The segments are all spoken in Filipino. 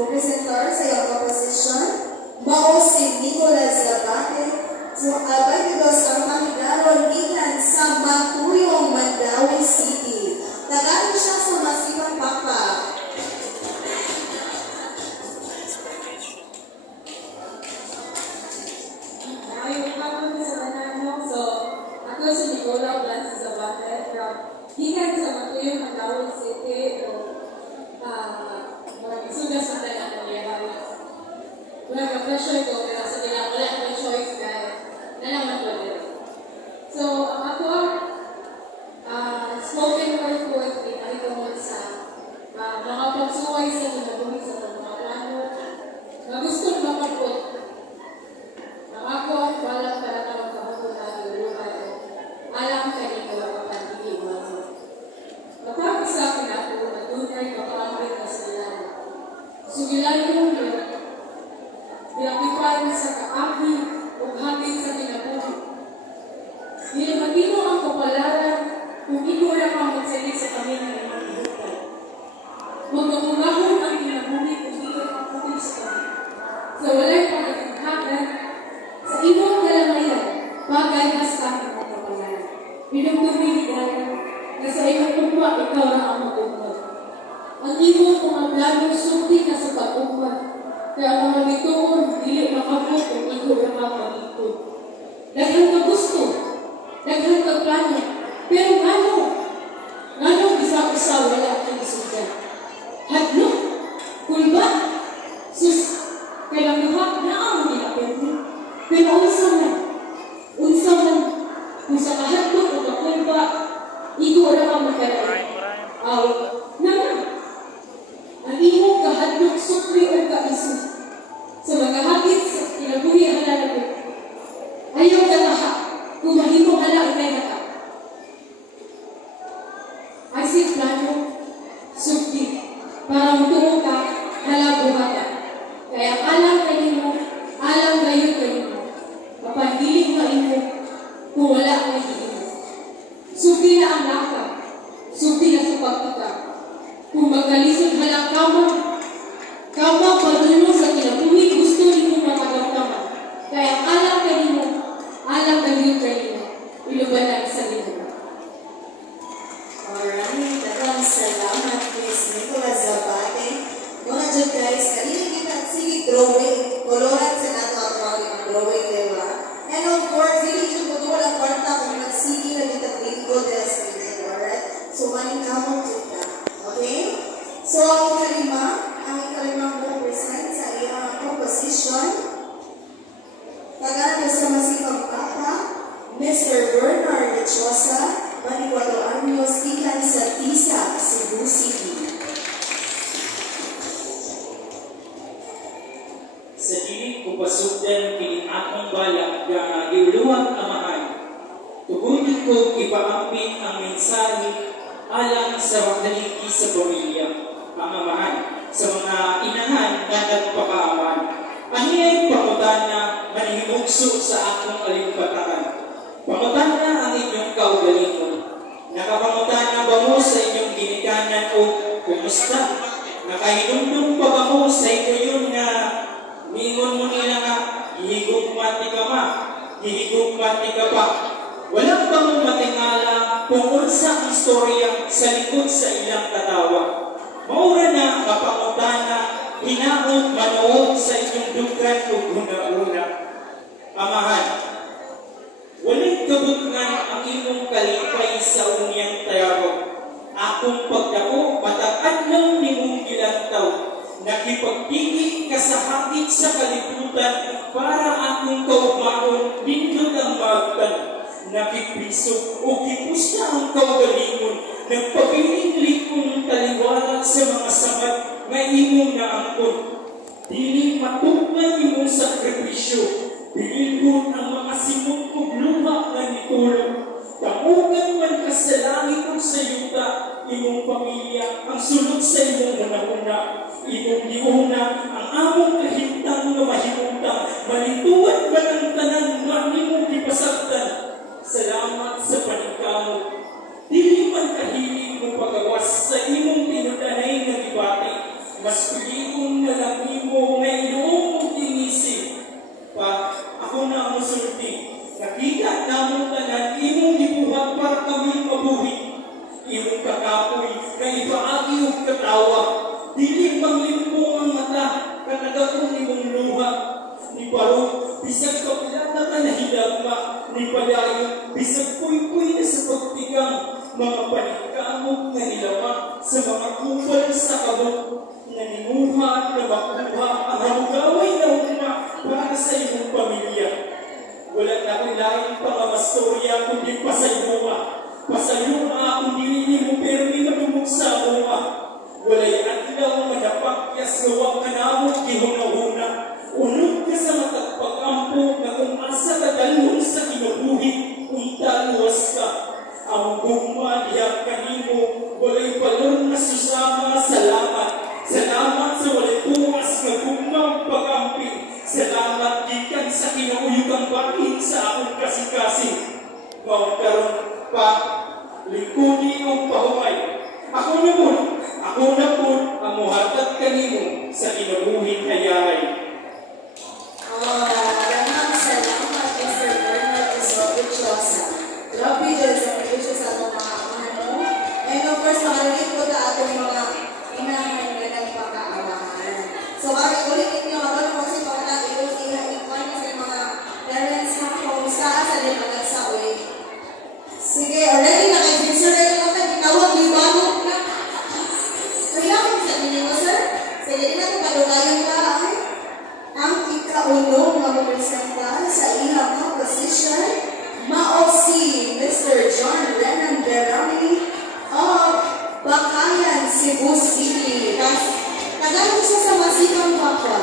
Presentar sa iyong proposition, mao si Nicolas Labate, abalidos ang pamigaron gikan sa Matuyong, Mandawi City. Tagaan siya sa Masibang Papa. Si Nicola Blas Zabate from gikan sa Matuyong, Mandawi City sudah sa tayo ang liyahay. Wala ka pressure ko, pero sa nila wala akong choice kaya nalaman ko din. So, ako spoken word poetry ay tungkol sa mga pagsuway sa ginagawa sa mga plano na gusto mapagpot. Ako ang walang talaga magkabukod na luluhay ko. Alam ka rin ko ang kapandili mo. Matapos sa akin ako, natunay kapamit na sila. Sugilan mo yun, pinapiparan sa kaapi o hangin sa kinabuhi. Nilamatino ang kapalaran kung ikaw lang ang magsalig sa kami ng iyong ibutan. Magmamungahon ang kinabuhi kung ikaw ang putin sa kami. Sa walay pagkakitahan, sa ibang kalamayan, bagay mas kami ang kapalaran. Pinagdumihigalan na sa iyong tumwa, ikaw na ang mag-umad. Ang ibon kung ang plano sumpi ka sa pag-umad. Kaya mga bituon, dili makapot kung ikaw na ang mag-ikot. Daghan ka gusto, daghan ka plano, pero ngano bisa-usa wala kang isugan. Hadlok, kulba, sus, kailang luhak na ang nilapin. Pero unsa man, kung sa kahadlok o kakulba, ikaw na ang magkalain. Naman, ang imong kahadlok sukri o kaiso sa mga hagit sa kinabuhi ang halalapit. Ayaw ka taha kung mahimong hala ikay naka. Ay si plano, sukri, para mutuo ka, halabuhata. Kaya alam kayo mo, alam kayo mo. Mapandilig na imo kung wala ang imo. Sukri na ang lakad, sukri na sa pagkita. Kung magkalisod halang kama padulong sa kinabuhi, gusto niyo makagamtaman. Kaya alam kayo, iluban lang sa lino. Alright, dagang salamat, Miss Nicolas Zabate. Mga dyan guys, kanina kita sige drawing, koloran sa nato ang drawing, diba? And of course, hindi siya po walang kwarta kung nagsige na kita bingo dahil sa lino, alright? So, maning kamong kita. Okay? So, ang ikalimang represent sa iyang proposition. Tagaan sa Masibang Papa, Mr. Bernard Lechosa, 24 anyos, ikan sa Tisa, Cebu City. Sa dinig ko pasugdan kining akong balak nga giuluwang amahan. Tugunin ko ipaambit ang mensahe alang sa wakaligi sa pamilya, ang amahan, sa mga inahan na nagpakaaman. Aniyay pangutana manihimugso sa akong alimpataan. Pangutana ang inyong kaugalingon. Nakapangutana ba mo sa inyong ginikanan o kumusta? Nakahinumdum pa ba mo sa inyo nga mingon mo nila nga hihigugmati ka ma, hihigugmati ka pa. Walang bang matingala kung unsa ang istorya sa likod sa ilang katawa. Maura na kapangutana, hinaot manood sa inyong dugan o una-una. Amahan, walang kabutngan ang inyong kalipay sa unyang tayaro. Akong pagdako, matakadlaw ni mong gilantaw. Nakipagpigit ka sa hakit sa kalibutan para akong kaugmaon, nindot ang magtan. Nakipriso o kipusta ang kaugalingon, nagpabiling likong taliwalag sa mga samat na imong naangkon. Dili matugman imong sakripisyo, binilgon ang mga simon kong luha na nitulog. Tamugan man ka sa langit o sa yuta, imong pamilya ang sulod sa imong una-una. Imong giuna ang among kahintang na mahimutang, malituan ba ng tanan na imong dipasagtan. Salamat sa paningkamot. Dili man kahiling mo pagawas sa imong tinudanay na gibati. Mas piligong na lang tawa. Dili manglimpong ang mata, kanagakong imong luha. Ni Baro, bisag kapilata ka na hilagma. Ni Padayon, bisag puy-puy na sa pagtigang. Mga panikkamot na nilama sa mga kupal sa kabot. Nanimuha na makuha ang hamugaway na uma para sa iyong pamilya. Wala na akong laing pangamastorya kundi pasayunga. Pasayunga kung dili mo pero inabumog sa bunga. Walay adlaw madapakyas gawa ka na mo gihuna-huna. Unod ka sa matagpag-ampo na kung asa ka dalhon sa kinabuhi, unta luwas ka. Ang gugma diyak kanimo, walay balon na susama, salamat. Salamat sa walay tuwas na gugmang pag-ampi. Salamat gikan sa kinauyugang bakit sa akong kasing-kasing. Mawagkaroon pa, likudi ang pahuay. Ako na po, ang muhatag kanimo sa kinabuhi kayahay. Maraming salamat, Mr. Bernard Isobuchosa. Grabe dyan sa pag-isyo sa mga ano. And of course, makarinig ko na atong mga inahan na nagpakaabangan. So, bakit ulit ninyo, magano mo si Pagkatag, ikon sa mga parents na kumusta sa limanag sa uwi. Sige, already na kayo din, sir. Tawag yung bago na. Kailangan sa ninyo, sir. Sige, di natin palugayan ka. Ang ikaulong na mapresenta sa ilang composition, mao si Mr. John Renan Berami of Bakayan, Cebu City. Tagalog siya sa Masikang Bakwa.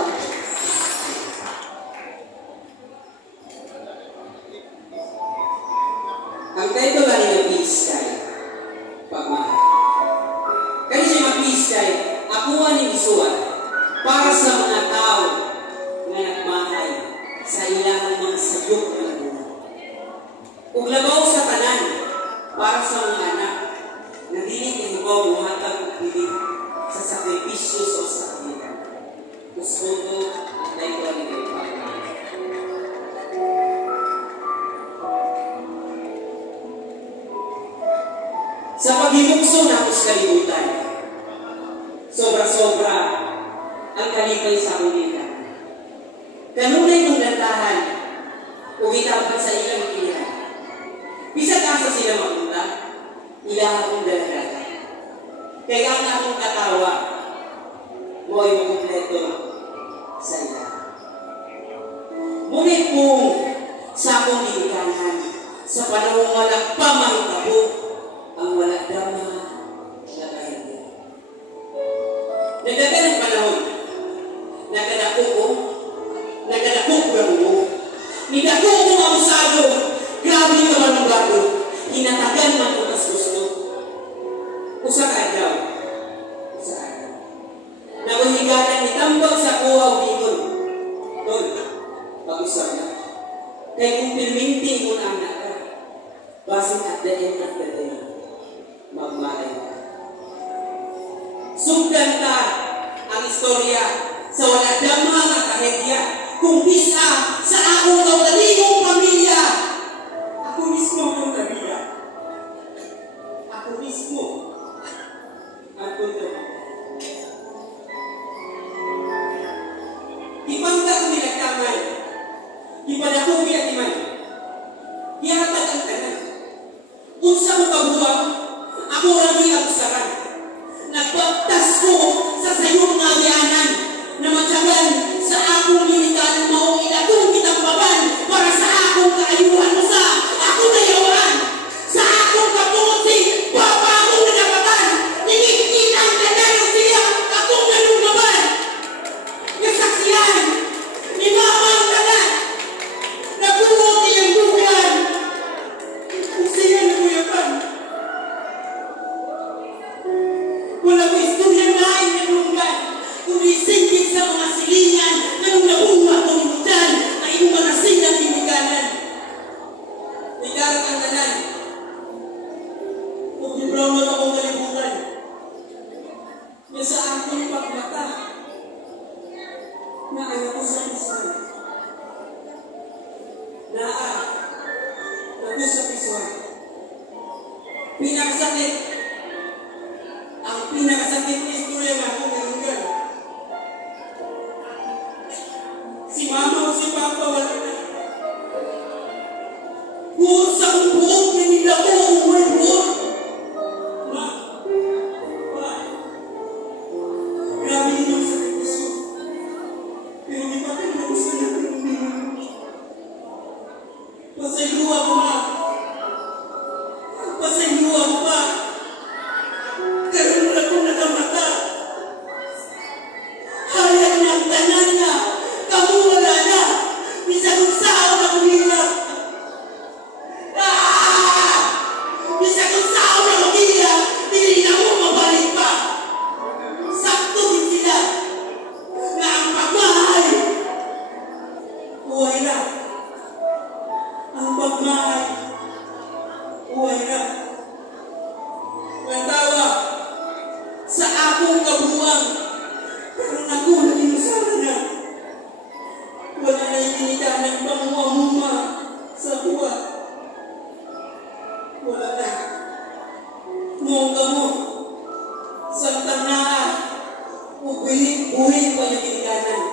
Ang title ba ni Peace Sky? Pagmahal. Kaya siya nga Peace Sky, akuha ni isuan para sa mga tao na nagmahay sa ilang mga sayok na buhay. Uglabaw sa tanan para sa mga anak na dili inubaw buhatag og pilit sa sakripisyo sa usa ka vida. Usboto ang title ni Pagmahal. Sa paghimukso na sa kalibutan, sobra-sobra ang kalipay sa ulitan. Kanunay kong lantahan o itapan sa ilang pilihan. Bisag asa sila mapunta, ilaha kong dalaga. Kaya ang akong katawa, mo ay makumpleto sa ilaha. Ngunit kung sa akong ginikanan, sa panahong wala pa mahitabo, ang wala drama na kahindi. Nagdagan ang panahon, nagdadako ko mo. Nidako ko abusado, grabe ka man ang bago, hinatagan man ko tas gusto. Usa ka daw, nawahiganan itambag sa kuha o bikon. Tol, pag-usap na. Kaya kung pirminti mo na ang naka, basin at the end of the day, magmalay ka. Sugdan ta ang istorya sa wala damang ang kahedya kung bisa sa akong kautaligong pamilya. Ako mismo ang kabila. Ako mismo ang kontrol. Ipangka ko nilagkamay. Ipadako pinatiman. Ihatag ang tanan. Unsa mo kabuwang, ako rami ang saran. Nagbaptas ko sa sayong ngayanan na matyagan sa akong limitan maong ilatong kitang baban para sa akong kaayuhan mo sa akong nayawan. Sa akong kapungosi, papa akong nadapatan. Ningit ang tanan ng siya akong nanunggaban. Nasaksiyan, ni mama ang tanan. Nabuot niyang dugan. Kung siya naguyapan. Wala ko istoryang lain na nunggan, kundi singgit sa mga silingan na nung nabuha kong inutan na iyong mga silang tiniganan. Ikarang ang tanan, kung ibrawat akong kalibutan, na sa aking pagmata, na ayaw ko sa piswan. Ako sa piswan. Pinakasakit, ang pinakasakit na istorya tanan na, kamu wala na, bisag kung saan na kumilap. Bisag kung saan na kumilap, hindi na mo mabalik pa. Sakto din sila na ang pagmahal. Uway na. Ang pagmahal. Uway na. Natawa sa akong kabuang, pero nakuha din sana na. Wala na itinita ng panguamuma sa buwa. Wala na. Mongga mo. Samtang na buhin pa yung kinikanan.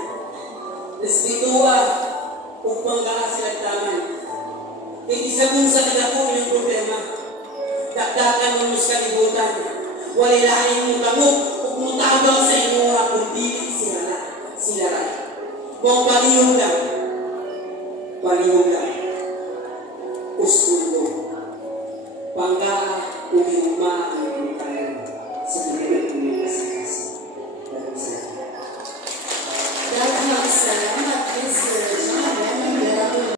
Despituwa upang kaasilang taman. Isa kung sa kadako yung problema. Dakdakan mo sa kalibutan. Walilahin mo tamok ug mutabaw sa imuha kundi sila ray. Kung palihog lang. Palihog lang. Ustundo. Panggaa ug higugma ang ibutan sa kanilang pumipasikas. Daghang salamat, Chris.